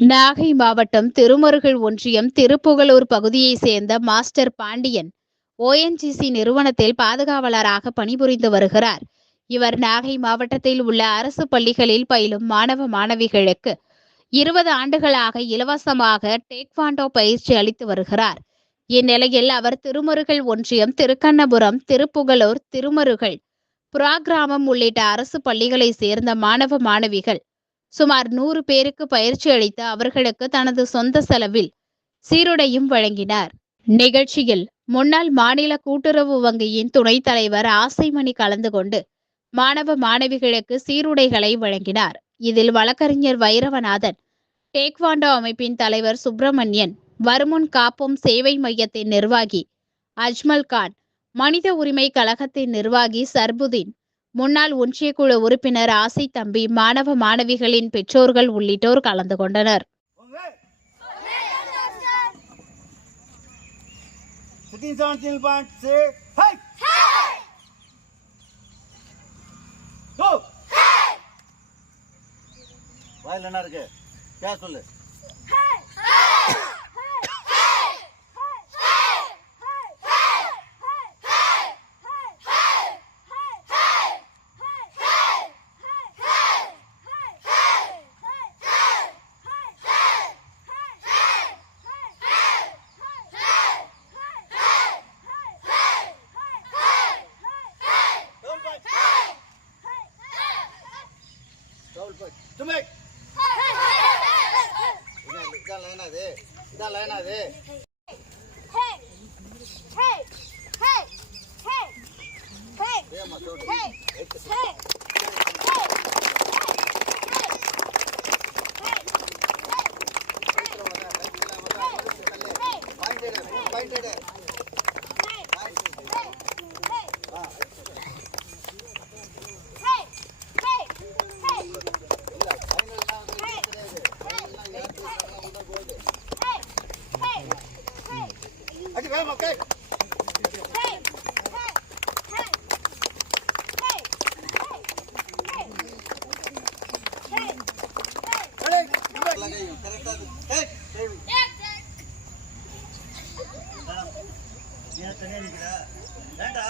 நாகை மாவட்டம் திருமருகல் ஒன்றியம் திருப்புகலூர் பகுதியைச் சேர்ந்த மாஸ்டர் பாண்டியன் ஓஎன்ஜிசி நிறுவனத்தில் பாதுகாவலராக பணிபுரிந்து வருகிறார். இவர் நாகை மாவட்டத்தில் உள்ள அரசு பள்ளிகளில் பயிலும் மாணவ மாணவிகளுக்கு இருபது ஆண்டுகளாக இலவசமாக டேக்வாண்டோ பயிற்சி அளித்து வருகிறார். இந்நிலையில் அவர் திருமருகல் ஒன்றியம் திருக்கண்ணபுரம் திருப்புகலூர் திருமருகல் புறாகிராமம் உள்ளிட்ட அரசு பள்ளிகளைச் சேர்ந்த மாணவ மாணவிகள் சுமார் நூறு பேருக்கு பயிற்சி அளித்து அவர்களுக்கு தனது சொந்த செலவில் சீருடையும் வழங்கினார். நிகழ்ச்சியில் முன்னாள் மாநில கூட்டுறவு வங்கியின் துணைத் தலைவர் ஆசைமணி கலந்து கொண்டு மாணவ மாணவிகளுக்கு சீருடைகளை வழங்கினார். இதில் வழக்கறிஞர் வைரவநாதன் டேக்வாண்டோ அமைப்பின் தலைவர் சுப்பிரமணியன் வருமுன் காப்போம் சேவை மையத்தின் நிர்வாகி அஜ்மல் கான் மனித உரிமை கழகத்தின் நிர்வாகி சர்புதீன் முன்னாள் ஒன்றிய குழு உறுப்பினர் ஆசை தம்பி மாணவ மாணவிகளின் பெற்றோர்கள் உள்ளிட்டோர் கலந்து கொண்டனர் வாயில் என்ன இருக்கு சொல்லு சுமே இதான் லைன் அது இதான் லைன் அது ஏமா சொல்லு அடி வேமா கே கரெக்டா ஏய் கேள்வி மேடம் நீ தனியா நிக்கிறா வேண்டா